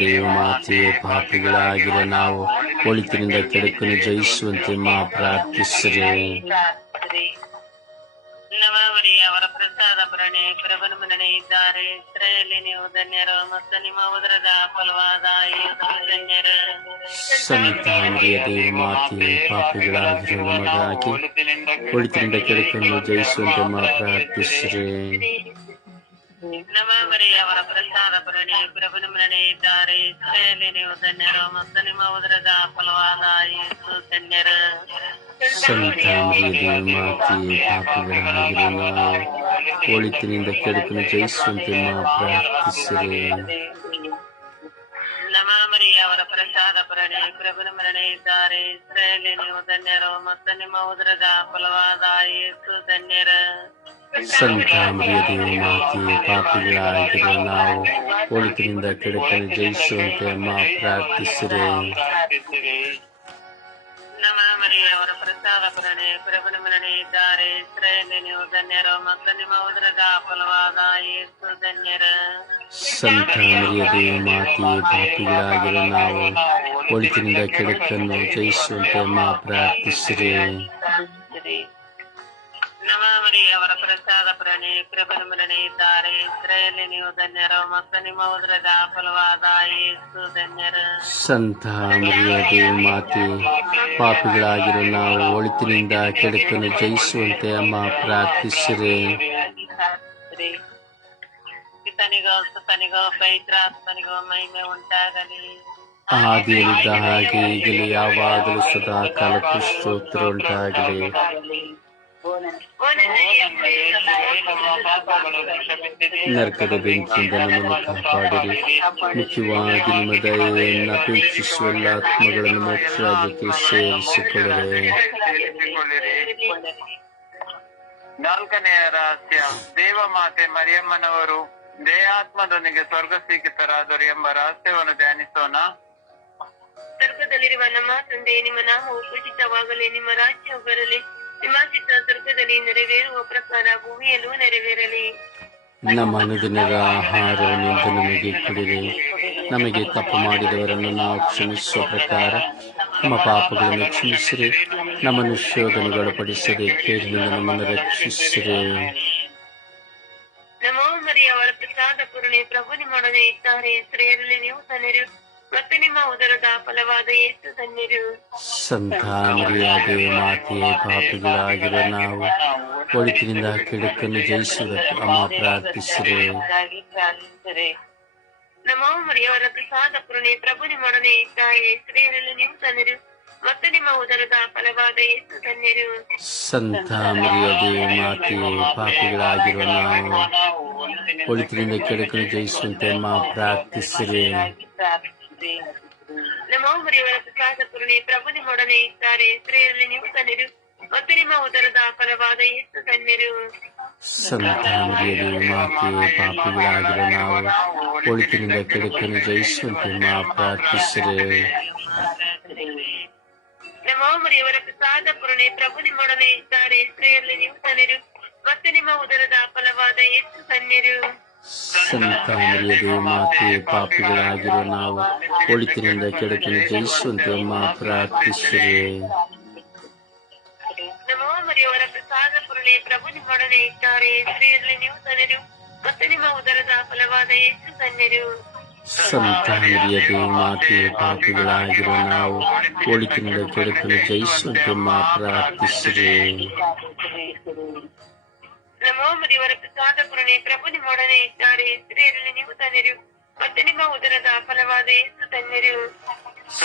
ದೇವ ಮಾತೆ ಪಾಪಿಗಳಾಗಿರುವ ನಾವು ಒಳಿತಿನಿಂದ ಕೆಡುಕನ್ನು ಜಯಿಸುವಂತೆ ಮಾ ಪ್ರಾರ್ಥಿಸಿರಿ. ಅವರ ಪ್ರಸಾದ ಪ್ರಣೆ ಕೃಪನ ಇದ್ದಾರೆ. ಇಸ್ರಾಯೇಲ್ ನೀವು ಧನ್ಯರು ಮತ್ತು ನಿಮ್ಮ ಉದರದ ಫಲವಾದ ಧನ್ಯರು. ಸಂತಾನರಿಯ ಸಂತ ಮರಿಯ ದೇವಿ ಮಾತೆ ಪಾಪಿಗಳಾಗಿರುವ ನಮಗಾಗಿ ಒಳಿತಿನಿಂದ ಕೆಡುಕನ್ನು ಜಯಿಸುವಂತೆ ಮಾ ಪ್ರಾರ್ಥಿಸಿರಿ. ನಮ ಮರಿಯ ಅವರ ಪ್ರಸಾದ ಪುರಣಿ ಪ್ರಭುನ ಮರಣೆ ಇದ್ದಾರೆ ಇಸ್ರಾಯೇಲಿ ನೀವು ಧನ್ಯರು ಮತ್ತು ನಿಮ್ಮ ಉದರದ ಫಲವಾದ ಯೇಸು ಧನ್ಯರು ಸಂತ ಮರಿಯ ದೇವಿ ಮಾತೆ ಪಾಪಿಗಳಾಗಿರುವ ನಾವು ಒಳಿತಿನಿಂದ ಕೆಡುಕನ್ನು ಜಯಿಸುವಂತೆ ಮಾ ಪ್ರಾರ್ಥಿಸಿರಿ ನಮ ಮರಿಯ ಅವರ ಪ್ರಸಾದ ಪುರಣಿ ಪ್ರಭುನ ಮರಣೆ ಇದ್ದಾರೆ ಇಸ್ರಾಯೇಲಿ ನೀವು ಧನ್ಯರು ಮತ್ತು ನಿಮ್ಮ ಉದರದ ಫಲವಾದ ಯೇಸು ಧನ್ಯರು ಸಂತ ಮರಿಯ ದೇವಿ ಮಾತೆ ಪಾಪಿಗಳಾಗಿರುವ ನಾವು ಒಳಿತಿನಿಂದ ಕೆಡುಕನ್ನು ಜಯಿಸುವಂತೆ ಮಾ ಪ್ರಾರ್ಥಿಸಿರಿ. ಅವರ ಪ್ರಸಾದ ಪುರಣಿ ಪ್ರಭುನ ಮರಣೆ ಇದ್ದಾರೆ. ನೀವು ಧನ್ಯರು ಮತ್ತು ನಿಮ್ಮ ಉದರದ ಫಲವಾದ ಯೇಸು ಧನ್ಯರು. ಸಂತ ಮರಿಯ ದೇವಿ ಮಾತೆ ಪಾಪಿಗಳಾಗಿರೋ ನಾವು ಒಳಿತಿನಿಂದ ಕೆಡಕನ್ನು ಜಯಿಸುವಂತೆ ಮಾ ಪ್ರಾರ್ಥಿಸಿರಿ. ಮರಿಯ ಅವರ ಪ್ರಸಾದ ಪ್ರಾಣಿ ಮರಣೆ ಇದ್ದಾರೆ. ಇಸ್ರಾಯೇಲಿ ನೀವು ಧನ್ಯರು ಮತ್ತು ನಿಮ್ಮ ಉದ್ರದ ಫಲವಾದ ಯೇಸು ಧನ್ಯರು. ಸಂತ ಮರಿಯ ಮಾತು ಮಾತೆ ಪಾಪಿಗಳಾಗಿರೋ ನಾವು ಒಳಿತಿನಿಂದ ಕೆಡಕನ್ನು ಜಯಿಸುವಂತೆ ಅಮ್ಮ ಪ್ರಾರ್ಥಿಸಿರಿ. ಪಿತನಿಗೋ ಸುತನಿಗೋ ಪೈತ್ರಾತ್ಮನಿಗೋ ಮಹಿಮೆ ಉಂಟಾಗಲಿ. ಆದಿಯಲ್ಲಿದ್ದ ಹಾಗೆ ಈಗಲೇ ಯಾವಾಗಲೂ ಸದಾ ಕಾಲಕ್ಕೂ ಸ್ತೋತ್ರ ಉಂಟಾಗಲಿ. ನರಕದ ಬೆಂಕಿಯಿಂದ ನಮ್ಮನ್ನು ಕಾಪಾಡಿರಿ. ಮುಖ್ಯವಾಗಿ ನಿಮ್ಮ ದಯೆಯನ್ನು ಅಪೇಕ್ಷಿಸುವ ಎಲ್ಲ ಆತ್ಮಗಳನ್ನು ಮೋಕ್ಷ ರಾಜ್ಯಕ್ಕೆ ಸೇರಿಸಿಕೊಳ್ಳರೆ. ನಾಲ್ಕನೆಯ ರಹಸ್ಯ. ದೇವಮಾತೆ ಮರಿಯಮ್ಮನವರು ದೇಹಾತ್ಮದೊಂದಿಗೆ ಸ್ವರ್ಗ ಸ್ವೀಕೃತರಾದರು ಎಂಬ ರಹಸ್ಯವನ್ನು ಧ್ಯಾನಿಸೋಣ. ಸ್ವರ್ಗದಲ್ಲಿರುವ ನಮ್ಮ ತಂದೆ ನಿಮ್ಮ ನಾಮವು ಪೂಜಿತವಾಗಲಿ ನಿಮ್ಮ ರಾಜ್ಯ ಬರಲಿ. ನಿಮ್ಮ ಚಿತ್ತ ಸ್ವರ್ಗದಲ್ಲಿ ನೆರವೇರುವ ಪ್ರಕಾರ ಭೂಮಿಯಲ್ಲೂ ನೆರವೇರಲಿ. ನಮ್ಮ ಅನುದಿನದ ಆಹಾರವನ್ನು ನಮಗೆ ಕೊಡಿರಿ. ನಮಗೆ ತಪ್ಪು ಮಾಡಿದವರನ್ನು ನಾವು ಕ್ಷಮಿಸುವ ಪ್ರಕಾರ ನಮ್ಮ ಪಾಪಗಳನ್ನು ಕ್ಷಮಿಸಿರಿ. ನಮ್ಮನ್ನು ಶೋಧನೆಗೊಳಪಡಿಸದೆ ಕೇಳಿದ ನಮ್ಮನ್ನು ರಕ್ಷಿಸಿರಿ. ನಮೋ ಮರಿಯವರ ಪ್ರಸಾದ ಪೂರ್ಣಿ ಪ್ರಭು ನಿಮ್ಮೊಡನೆ ಇದ್ದಾರೆ. ಸ್ತ್ರೀಯರಲ್ಲಿ ನೀವು ಧನ್ಯರು ಮತ್ತು ನಿಮ್ಮ ಉದರದ ಫಲವಾದ ಎಷ್ಟು ಧನ್ಯರು? ಸಂತ ಮರಿಯಾದೆ ಮಾತೆಯೇ ಪಾಪಿಗಳಾಗಿರೋ ನಾವು ಒಳಿತಿನಿಂದ ಕೆಡುಕನ್ನು ಜಯಿಸುವುದಕ್ಕೆ ಅಮ್ಮ ಪ್ರಾರ್ಥಿಸಿರಿ. ನಮೋ ಮರಿಯವರ ಪ್ರಸಾದ ಪೂರ್ಣೆ ಪ್ರಭು ನಿಮ್ಮೊಡನೆ ಇದ್ದಾರೆ ಸ್ತ್ರೀಯರಲ್ಲಿ ನೀವು ತನ್ನರು ಮತ್ತು ನಿಮ್ಮ ಉದರದ ಫಲವಾದ ಎಷ್ಟು ಧನ್ಯರು? ಸಂತ ಮರಿಯಾದೆ ಮಾತೆಯೇ ಪಾಪಿಗಳಾಗಿರೋ ನಾವು ಒಳಿತಿನಿಂದ ಕೆಡುಕನ್ನು ಜಯಿಸುವಂತೆ ಅಮ್ಮ ಪ್ರಾರ್ಥಿಸಿರಿ. ನಮೋ ಮರಿಯವರ ಪ್ರಸಾದ ಪೂರ್ಣೆ ಪ್ರಭು ನಿಮ್ಮೊಡನೆ ಇದ್ದಾರೆ. ಸ್ತ್ರೀಯರಲ್ಲಿ ನೀವು ತನ್ನಿರು ಮತ್ತು ನಿಮ್ಮ ಉದರದ ಫಲವಾದ ಎಷ್ಟು ತನ್ನಿರು. ಸಂತ ಮರಿಯದೆ ಮಾತೆಯೇ ಪಾಪಿಗಳಾಗಿರೋ ನಾವು ಒಳಿತಿನಿಂದ ಕೆಡುಕನ್ನು ಜಯಿಸುವಂತೆ ಮಾ ಪ್ರಾರ್ಥಿಸಿರಿ. ನಮೋ ಮರಿಯವರ ಪ್ರಸಾದ ಪುರಣೆ ಪ್ರಭು ನಿಮ್ಮೊಡನೆ ಇದ್ದಾರೆ. ಸ್ತ್ರೀಯರಲ್ಲಿ ನೀವು ತನ್ನಿರು ಮತ್ತು ನಿಮ್ಮ ಉದರದ ಫಲವಾದ ಎಷ್ಟು ಧನ್ಯರು ಸಂತ ಮರಿಯದೆ ಮಾತೆಯೇ ಪಾಪಿಗಳಾಗಿರೋ ನಾವು ಒಳಿತಿನಿಂದ ಕೆಡಕನ್ನು ಜಯಿಸುವಂತೆ ಮಾ ಪ್ರಾರ್ಥಿಸಿರಿ. ನಮೋ ಮರಿಯವರ ಪ್ರಸಾದ ಪೂರ್ಣೆ ಪ್ರಭು ನಿಮ್ಮೊಡನೆ ಇದ್ದಾರೆ. ಸ್ತ್ರೀಯರಲ್ಲಿ ನೀವು ಧನ್ಯರು ಮತ್ತು ನಿಮ್ಮ ಉದರದ ಫಲವಾದ ಯೇಸು ಧನ್ಯರು ಸಂತ ಮರಿಯದೆ ಮಾತೆಯೇ ಪಾಪಿಗಳಾಗಿರೋ ನಾವು ಒಳಿತಿನಿಂದ ಕೆಡಕನ್ನು ಜಯಿಸುವಂತೆ ಮಾ ಪ್ರಾರ್ಥಿಸಿರಿ. ನಮೋ ದೇವರ ಪ್ರಸಾದ ಪೂರ್ಣೆ ಪ್ರಭು ನಿಮ್ಮೊಡನೆ ಇದ್ದಾರೆ. ಸ್ತ್ರೀಯರಲ್ಲಿ ನೀವು ತನ್ನಿರು. ಮತ್ತು ನಿಮ್ಮ ಉದರದ ಫಲವಾದ ಏಸು ತನ್ನಿರು.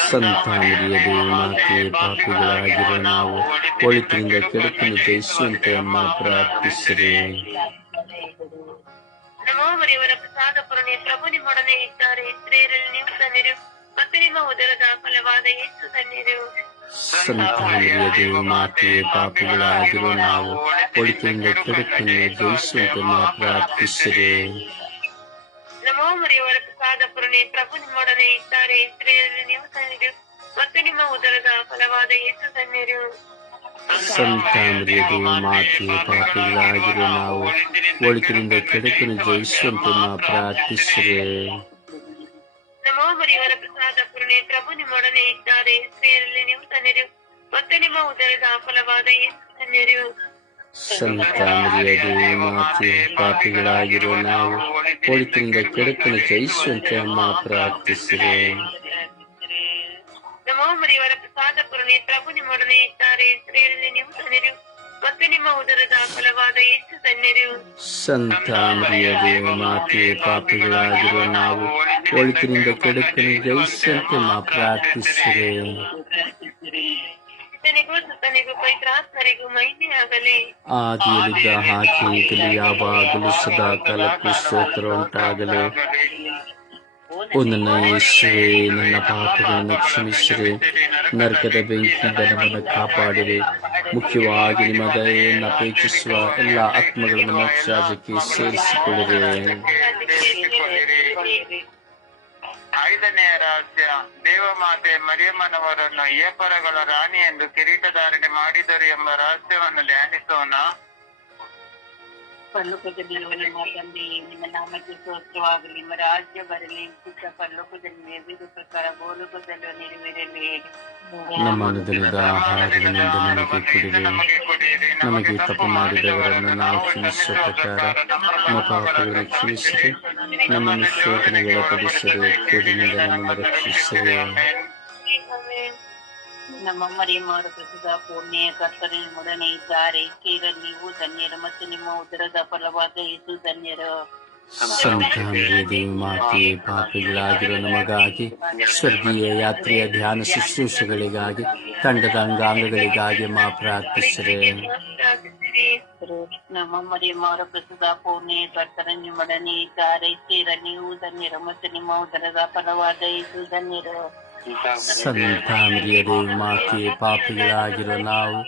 ಸಂತ ಮರಿಯದೆ ಮಾತೆಯೇ ಪಾಪಿಗಳಾಗಿರೋ ನಾವು ಒಳಿತಿನಿಂದ ಕೆಡುಕನ್ನು ಜಯಿಸುವಂತೆ ಅಮ್ಮ ಪ್ರಾರ್ಥಿಸಿರಿ. ನಮೋ ಮರಿಯವರ ಪ್ರಸಾದ ಪುರಣೆ ಪ್ರಭು ನಿಮ್ಮೊಡನೆ ಇದ್ದಾರೆ. ಸ್ತ್ರೀಯರಲ್ಲಿ ನೀವು ತನ್ನಿರು. ಮತ್ತು ನಿಮ್ಮ ಉದರದ ಫಲವಾದ ಏಸು ಧನ್ಯರು ಸಂತ ಮರಿಯದೆ ಮಾತೆಯೇ ಪಾಪಿಗಳಾಗಿರೋ ನಾವು ಒಳಿತಿನಿಂದ ಕೆಡುಕನ್ನು ಜಯಿಸುವಂತೆ ಮಾ ಪ್ರಾರ್ಥಿಸಿರಿ. ನಮೋ ಮರಿಯವರ ಪ್ರಸಾದ ಪೂರ್ಣೆ ಪ್ರಭು ನಿಮ್ಮೊಡನೆ ಇದ್ದಾರೆ. ಸ್ತ್ರೀಯರಲ್ಲಿ ನೀವು ಧನ್ಯರು ಮತ್ತು ನಿಮ್ಮ ಉದರದ ಫಲವಾದ ಯೇಸು ಧನ್ಯರು ಸಂತ ಮರಿಯದೆ ಮಾತೆಯೇ ಪಾಪಿಗಳಾಗಿರೋ ನಾವು ಒಳಿತಿನಿಂದ ಕೆಡುಕನ್ನು ಜಯಿಸುವಂತೆ ಮಾ ಪ್ರಾರ್ಥಿಸಿರಿ. ನಮೋ ಮರಿಯವರ ಪ್ರಸಾದ ಪೂರ್ಣೆ ಪ್ರಭು ನಿಮ್ಮೊಡನೆ ಇದ್ದಾರೆ. ಸ್ತ್ರೀಯರಲ್ಲಿ ನೀವು ಧನ್ಯರು ಮತ್ತು ನಿಮ್ಮ ಉದರದ ಫಲವಾದ ಯೇಸು ಧನ್ಯರು ಸಂತ ಮರಿಯದೆ ಮಾತೆಯೇ ಪಾಪಿಗಳಾಗಿರೋ ನಾವು ಒಳಿತಿನಿಂದ ಕೆಡುಕನ್ನು ಜಯಿಸುವಂತೆ ಅಮ್ಮ ಪ್ರಾರ್ಥಿಸಿರಿ. ನಮೋ ಮರಿಯವರ ಪ್ರಸಾದ ಪುರಣೆ ಪ್ರಭು ನಿಮ್ಮೊಡನೆ ಇದ್ದಾರೆ. ಸ್ತ್ರೀಯಲ್ಲಿ ನೀವು ಧನ್ಯರು ಮತ್ತು ನಿಮ್ಮ ಉದರದ ಫಲವಾದ ಯೇಸು ಧನ್ಯರು ಸಂತ ಮರಿಯದೇ ಮಾತೆ ಪಾಪಿಗಳಾಗಿರುವ ನಾವು ಒಳಿತಿನಿಂದ ಕೆಡುಕನ್ನು ಜಯಿಸಂತೆ ಮಾ ಪ್ರಾರ್ಥಿಸಿರೆ. ಆದಿಯಲ್ಲಿದ್ದ ಹಾಕಿ ಈಗಲೂ ಯಾವಾಗಲೂ ಸದಾ ಕಾಲಕ್ಕೂ ಸ್ತೋತ್ರ ಉಂಟಾಗಲಿ. ಒಂದನ್ನ ನನ್ನ ಯೇಸುವೆ ನನ್ನ ಪಾಪಗಳನ್ನು ಕ್ಷಮಿಸಿರಿ ನರಕದ ಬೆಂಕಿಯಿಂದ ನಮ್ಮನ್ನು ಕಾಪಾಡಿರಿ. ಮುಖ್ಯವಾಗಿ ನಿಮ್ಮ ದಯೆಯನ್ನು ಅಪೇಕ್ಷಿಸುವ ಎಲ್ಲ ಆತ್ಮಗಳನ್ನು ಮೋಕ್ಷರಾಜ್ಯಕ್ಕೆ ಸೇರಿಸಿಕೊಳ್ಳಿರಿ. ಐದನೆಯ ರಹಸ್ಯ ದೇವಮಾತೆ ಮರಿಯಮ್ಮನವರನ್ನು ಏಪರಗಳ ರಾಣಿ ಎಂದು ಕಿರೀಟಧಾರಣೆ ಮಾಡಿದರು ಎಂಬ ರಹಸ್ಯವನ್ನು ಧ್ಯಾನಿಸೋಣ. ಪರಲೋಕದಲ್ಲಿ ನಿಮ್ಮ ತಂದೆ ನಿಮ್ಮ ನಾಮಕ್ಕೆ ಸ್ತೋತ್ರವಾಗಲಿ ನಿಮ್ಮ ರಾಜ್ಯ ಬರಲಿ. ಸುತ್ತ ಪರಲೋಕದಲ್ಲಿ ನೆರವೇರುವ ಪ್ರಕಾರ ಗೋಲೋಕದಲ್ಲೂ ನಮ್ಮ ಅನುದಿನದ ಆಹಾರವನ್ನು ನಮಗೆ ಕೊಡಿರಿ. ನಮಗೆ ತಪ್ಪು ಮಾಡಿದವರನ್ನು ನಾವು ಕ್ಷಮಿಸುವ ಪ್ರಕಾರ ನಮ್ಮ ಪಾಪಗಳನ್ನು ಕ್ಷಮಿಸಿರಿ. ನಮ್ಮನ್ನು ಶೋಧನೆಗೆ ಒಳಪಡಿಸಲು ಕೇಡಿನಿಂದ ನಮ್ಮನ್ನು ರಕ್ಷಿಸಿರಿ. ನಮ್ಮ ಮರಿಯಮ್ಮವರ ಪ್ರಸಿದ್ಧ ಪೂರ್ಣೆಯ ಕರ್ತನೆ ಮೊದಲನೇ ಇದ್ದಾರೆ. ತೀರ ನೀವು ಧನ್ಯರು ಮತ್ತು ನಿಮ್ಮ ಉದರದ ಫಲವಾದ ಇದು ಧನ್ಯರು. ಮಾತೆಯೇ ಪಾಪಿಗಳಾಗಿರೋ ನಮಗಾಗಿ ಸ್ವರ್ಗೀಯ ಯಾತ್ರೆಯ ಧ್ಯಾನ ಶುಶ್ರೂಷೆಗಳಿಗಾಗಿ ತಂಡದ ಅಂಗಾಂಗಗಳಿಗಾಗಿ ಮಾ ಪ್ರಾರ್ಥಿಸಿದೆ ನಮ್ಮ ಮರಿಯಮ್ಮವರ ಪ್ರಸಿದ್ಧ ಪೂರ್ಣೆಯ ಕರ್ತನೆ ನಿಮ್ಮೊಡನೆ ಇದ್ದಾರೆ. ತೀರ ನೀವು ಧನ್ಯರು ಮತ್ತು ನಿಮ್ಮ ಉದರದ ಫಲವಾದ ಇದು ಧನ್ಯರು. ಸಂತಾನರಿಯ ದೇವಿ ಮಾತೆಯೇ ಪಾಪಿಗಳಾಗಿರೋ ನಾವು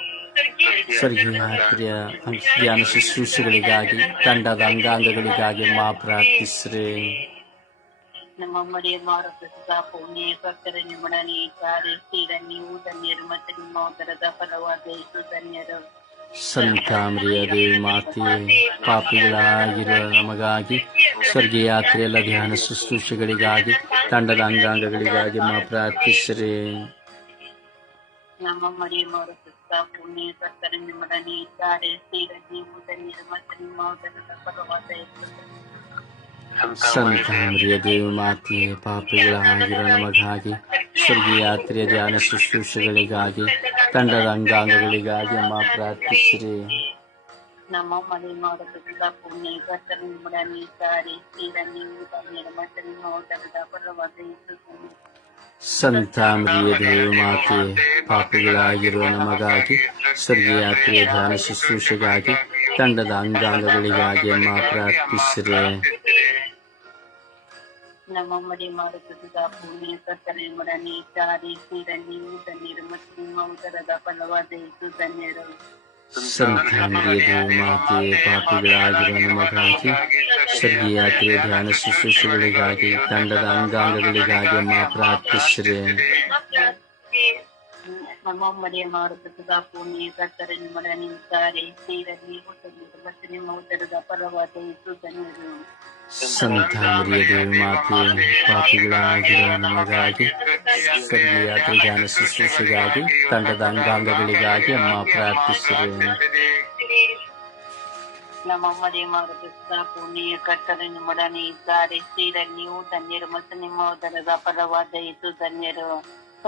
ಸ್ವರ್ಗೀಯ ಮಾತ್ರೆಯ ಧ್ಯಾನ ಶುಶ್ರೂಷೆಗಳಿಗಾಗಿ, ತಂಡದ ಅಂಗಾಂಗಗಳಿಗಾಗಿ ಮಾ ಪ್ರಾರ್ಥಿಸ್ರೆ. ನಮ್ಮ ಮರಿಯಮ್ಮರ ಪ್ರಸಿದ್ಧ ಪುಣ್ಯ ಕರ್ತನೆ ನಿಮ್ಮೊಡನೆ ಇದ್ದಾರೆ ನೀವು ಧನ್ಯರು ಮತ್ತು ನಿಮ್ಮ ಉದರದ ಫಲವಾದ ಧನ್ಯರು. ಸಂತಾಮರಿಯ ದೇವಿ ಮಾತೆ ಪಾಪಿಗಳಾಗಿರುವ ನಮಗಾಗಿ ಸ್ವರ್ಗೀಯ ಯಾತ್ರೆಯಲ್ಲ ಧ್ಯಾನ ಶುಶ್ರೂಷೆಗಳಿಗಾಗಿ ತಂಡದ ಅಂಗಾಂಗಗಳಿಗಾಗಿ ಮಾ ಪ್ರಾರ್ಥಿಸಿರೆ. ನಮ್ಮ ಮರಿಯಮ್ಮರ ಮರಿಯ ದೇವಿ ಮಾತೆಯೇ ಪಾಪಿಗಳಾಗಿರುವ ನಮಗಾಗಿ ಸ್ವರ್ಗೀಯ ಯಾತ್ರೆಯ ಧ್ಯಾನ ಶುಶ್ರೂಷೆಗಳಿಗಾಗಿ, ತಂಡದ ಅಂಗಾಂಗಗಳಿಗಾಗಿ ಮಾ ಪ್ರಾರ್ಥಿಸಿರಿ. ನಮ್ಮ ಮರಿಯಮ್ಮರ ಪ್ರಸಿದ್ಧ ಪುಣ್ಯ ಕರ್ತನೆ ಸಾರಿ ನೀವು ಧನ್ಯರು ಮತ್ತು ನಿಮ್ಮ ಸಂತಾಮರಿಯ ದೇವಿ ಮಾತೆ, ಪಾಪಿಗಳಾಗಿರುವ ನಮಗಾಗಿ ಸ್ವರ್ಗೀಯ ಯಾತ್ರೆಯ ಧ್ಯಾನ ಶುಶ್ರೂಷೆಗಾಗಿ, ತಂಡದ ಅಂಗಾಂಗಗಳಿಗಾಗಿ ಅಮ್ಮ ಪ್ರಾರ್ಥಿಸಿರೆ. ನಮ್ಮ ಮಡಿ ಮಾಡುತ್ತಿದ್ದ ಭೂಮಿಯ ಕರ್ತನೆ, ಮಡನೆ ತಾರಿ ತೀರ, ನೀವು ತಣ್ಣೀರು ಮತ್ತು ನಿಮ್ಮ ಉದರದ ಫಲವಾದ ಇದು ಧನ್ಯರು. ಸಂತಾಮರಿಯ ದೇವಿ ಮಾತೆ ಪಾಪಿಗಳಾಗಿರುವ ನಮಗಾಗಿ ಸ್ವರ್ಗೀಯ ಯಾತ್ರೆಯ ಧ್ಯಾನ ಶುಶ್ರೂಷೆಗಳಿಗಾಗಿ ತಂಡದ ಅಂಗಾಂಗಗಳಿಗಾಗಿ ಮಾ ಪ್ರಾರ್ಥಿಸಿರೆ ನಮ್ಮ ಮರಿಯಮ್ಮರ ಪ್ರಸಿದ್ಧ ಪುಣ್ಯ ಕರ್ತನೆ ನಿಮ್ಮೊಡನೆ ಇದ್ದಾರೆ ತೀರ ನೀವು ಧನ್ಯರು ಮತ್ತು ನಿಮ್ಮ ಉದರದ ಫಲವಾದ ಯೇಸು ಧನ್ಯರು. ಸಂತಾಮರಿಯ ದೇವಿ ಮಾತೆ ಪಾಪಿಗಳಾಗಿರುವ ನಮಗಾಗಿ ಸರಿಯಾದ ಜ್ಞಾನ ಶುಶ್ರೂಷೆಗಾಗಿ ತಂಡದ ಅಂಗಾಂಗಗಳಿಗಾಗಿ ಅಮ್ಮ ಪ್ರಾರ್ಥಿಸಿರುವೆ ನಮ್ಮ ಮರಿಯಮ್ಮರ ಪ್ರಸಿದ್ಧ ಪುಣ್ಯ ಕರ್ತನೆ ನಿಮ್ಮೊಡನೆ ಇದ್ದಾರೆ. ತೀರ ನೀವು ಧನ್ಯರು ಮತ್ತು ನಿಮ್ಮ ಉದರದ ಫಲವಾದ ಯೇಸು ಧನ್ಯರು.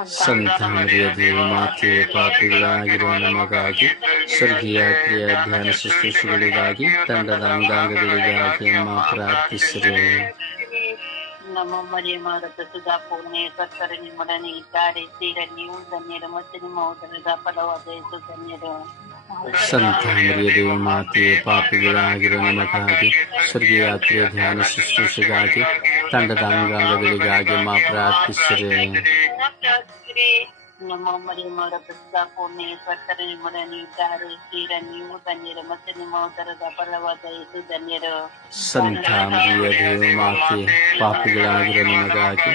ಸಂತಾಮರಿಯ ದೇವಿ ಮಾತೆಯ ಪಾಪಿಗಳಾಗಿರುವ ನಮಗಾಗಿ ಸ್ವರ್ಗೀಯ ಯಾತ್ರೆಯ ಧ್ಯಾನ ಶುಶ್ರೂಷೆಗಳಿಗಾಗಿ ತಂಡದ ಅಂಗಾಂಗಗಳಿಗಾಗಿ ಅಮ್ಮ ಪ್ರಾರ್ಥಿಸಿರೆ. ನಮ್ಮ ಮರಿಯಮ್ಮರ ಸುಧಾ ಪುಣ್ಯ ಕರ್ತನೆ ನಿಮ್ಮೊಡನೆ ಇದ್ದಾರೆ. ತೀರ ನೀವು ಧನ್ಯರು ಮತ್ತು ನಿಮ್ಮ ಉದರದ ಫಲವಾದ ಧನ್ಯರು. ಸಂತಾಮರಿಯ ದೇವಿ ಮಾತೆ ಪಾಪಿಗಳಾಗಿರುವ ನಮಗಾಗಿ ಸ್ವರ್ಗಯಾತ್ರೆಯ ಧ್ಯಾನ ಶುಶ್ರೂಷೆಗಾಗಿ ತಂಡದ ಅಂಗಾಂಗಗಳಿಗಾಗಿ ಮಾ ಪ್ರಾರ್ಥಿಸಿರೆ. ನಮ್ಮ ಮರಿಯಮ್ಮರ ಪ್ರಸಿದ್ಧ ಪುಣ್ಯ ಕರ್ತನೆ ನಿಮ್ಮೊಡನೆ ಇದ್ದಾರೆ ತೀರ ನೀವು ಧನ್ಯರು ಮತ್ತು ನಿಮ್ಮ ಉದರದ ಫಲವಾದ ಯೇಸು ಧನ್ಯರು ಸಂತಾಮರಿಯ ದೇವಿ ಮಾತೆ ಪಾಪಿಗಳಾಗಿರುವ ನಮಗಾಗಿ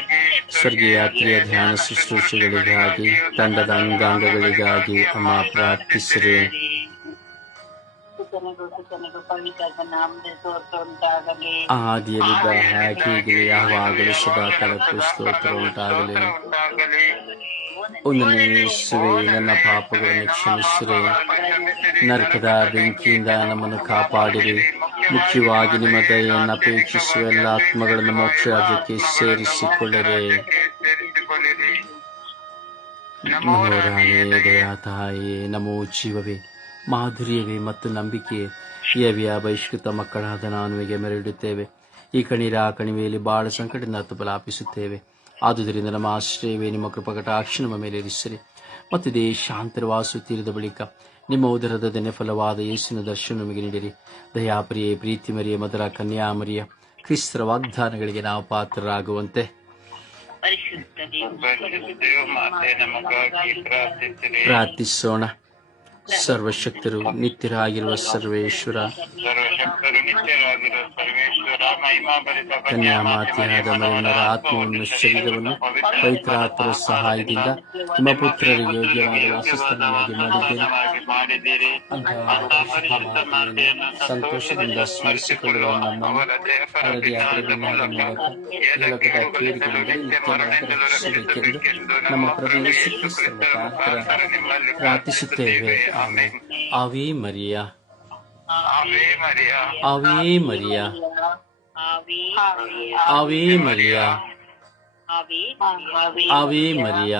ಸ್ವರ್ಗೀಯ ಯಾತ್ರೆಯ ಧ್ಯಾನ ಶುಶ್ರೂಷೆಗಳಿಗಾಗಿ ತಂಡದ ಅಂಗಾಂಗಗಳಿಗಾಗಿ ಅಮ್ಮ ಪ್ರಾರ್ಥಿಸಿರೆ ಸುತನಿಗೂ ಸುತನಿಗೂ ಪವಿತ್ರ ನಾಮದ ಸ್ತೋತ್ರ ಉಂಟಾಗಲಿ ಆದಿಯಲ್ಲಿದ್ದ ಹಾಗೆ ಯಾವಾಗಲೂ ಸದಾ ಕಾಲಕ್ಕೂ ಸ್ತೋತ್ರ ಉಂಟಾಗಲಿ ಒಂದನೇ ಶ್ರೀ ನನ್ನ ಪಾಪಗಳನ್ನು ಕ್ಷಮಿಸಿರಿ. ನರಕದ ಬೆಂಕಿಯಿಂದ ನಮ್ಮನ್ನು ಕಾಪಾಡಿರಿ. ಮುಖ್ಯವಾಗಿ ನಿಮ್ಮ ದಯೆಯನ್ನು ಅಪೇಕ್ಷಿಸುವ ಎಲ್ಲ ಆತ್ಮಗಳನ್ನು ಮೋಕ್ಷ ಅದಕ್ಕೆ ಸೇರಿಸಿಕೊಳ್ಳಿರಿ. ಸೇರಿಸಿಕೊಳ್ಳಿರಿ ನಮೋ ರಾಣಿಯೇ ದಯಾ ತಾಯೇ, ನಮೋ ಜೀವವೇ. ಮಾಧುರ್ಯವೇ ಮತ್ತು ನಂಬಿಕೆ ಯವಿಯ ಬಹಿಷ್ಕೃತ ಮಕ್ಕಳಾದ ನಾನುವಿಗೆ ಮೆರಳಿಡುತ್ತೇವೆ. ಈ ಕಣಿರಾ ಕಣಿವೆಯಲ್ಲಿ ಬಹಳ ಸಂಕಟದಿಂದ ತುಪಲಾಪಿಸುತ್ತೇವೆ. ಆದುದರಿಂದ ನಮ್ಮ ಆಶ್ರಯವೇ ನಿಮ್ಮ ಕೃಪಕಟಾಕ್ಷ ನಮ್ಮ ಮೇಲೆ ಇರಿಸಿರಿ. ಮತ್ತು ಶಾಂತರ ವಾಸು ತೀರಿದ ಬಳಿಕ ನಿಮ್ಮ ಉದರದ ದನೆಫಲವಾದ ಯೇಸುವಿನ ದರ್ಶನ ನಮಗೆ ನೀಡಿರಿ. ದಯಾಪ್ರಿಯೆ ಪ್ರೀತಿ ಮರಿಯ ಮಧುರ ಕನ್ಯಾಮರಿಯ ಕ್ರಿಸ್ತರ ವಾಗ್ದಾನಗಳಿಗೆ ನಾವು ಪಾತ್ರರಾಗುವಂತೆ. ಪ್ರಾರ್ಥಿಸೋಣ. ಸರ್ವಶಕ್ತರು, ನಿತ್ಯರಾಗಿರುವ ಸರ್ವೇಶ್ವರ. ಮಹಿಮಾಭರಿತ ಕನ್ಯಾಮಾತೆಯಾದ ಮರಿಯಮ್ಮರ ಆತ್ಮವನ್ನು ಶರೀರವನ್ನು ಪವಿತ್ರಾತ್ಮರ ಸಹಾಯದಿಂದ ನಿಮ್ಮ ಪುತ್ರರಿಗೆ ಯೋಗ್ಯವಾದ ವಾಸಸ್ಥಾನವಾಗಿ ಮಾಡಿದ್ದೇನೆ ಸಂತೋಷದಿಂದ ಸ್ಮರಿಸಿಕೊಳ್ಳುವ ನಮ್ಮ ಪ್ರಾರ್ಥಿಸುತ್ತೇವೆ. ಆಮೇಲೆ ಆವೇ ಮರಿಯ ಅವೇ ಮರಿಯ ಆವೇ ಮರಿಯ ಆವಿ ಆವೇ ಮರಿಯ ಆವಿ ಆವೇ ಮರಿಯ